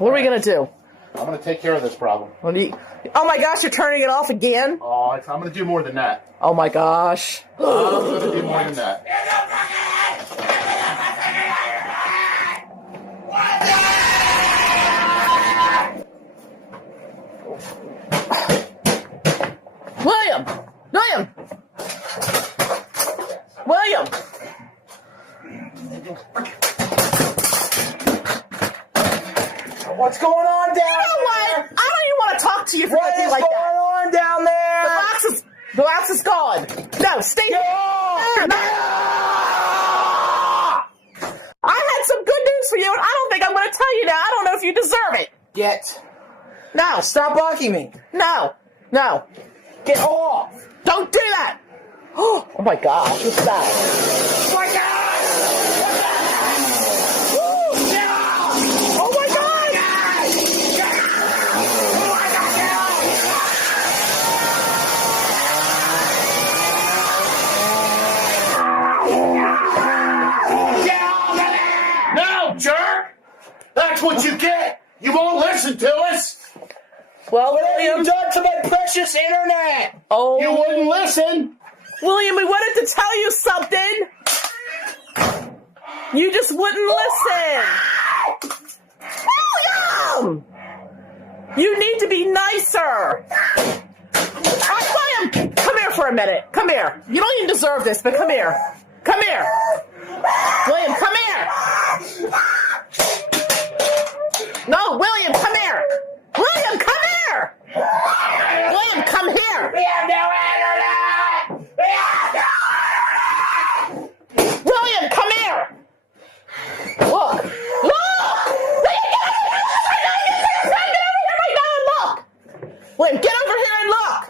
What are we gonna do? I'm gonna take care of this problem. What do you? Oh my gosh, you're turning it off again? Oh, I'm gonna do more than that. Oh my gosh. I'm gonna do more than that. William! William! William! What's going on down You know what? I don't even want to talk to you for What anything is like going that. on down there? The box is gone. No, stay here. No. I had some good news for you, and I don't think I'm going to tell you now. I don't know if you deserve it. Get. No. Stop blocking me. No. No. Get off. Don't do that. Oh my gosh, what's that? Oh my God. Oh my God. No, jerk! That's what you get! You won't listen to us! Well, What have you William. done to my precious internet? Oh, You wouldn't listen! William, we wanted to tell you something. You just wouldn't listen. William! You need to be nicer. William, come here for a minute. Come here. You don't even deserve this, but come here. Come here. William, come here. No, William, come here. William, come here. William, come here. We have no internet. We have no internet. William, come here. Look. Look. William, get over here and look.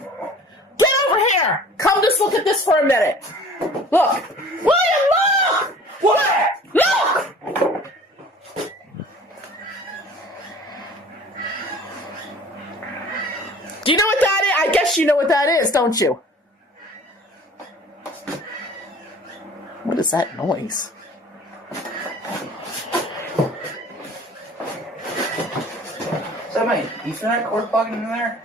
Get over here. Come just look at this for a minute. Look. William, look. What? Look. Do you know what that is? I guess you know what that is, don't you? What is that noise? Is that my Ethernet cord plugging in there?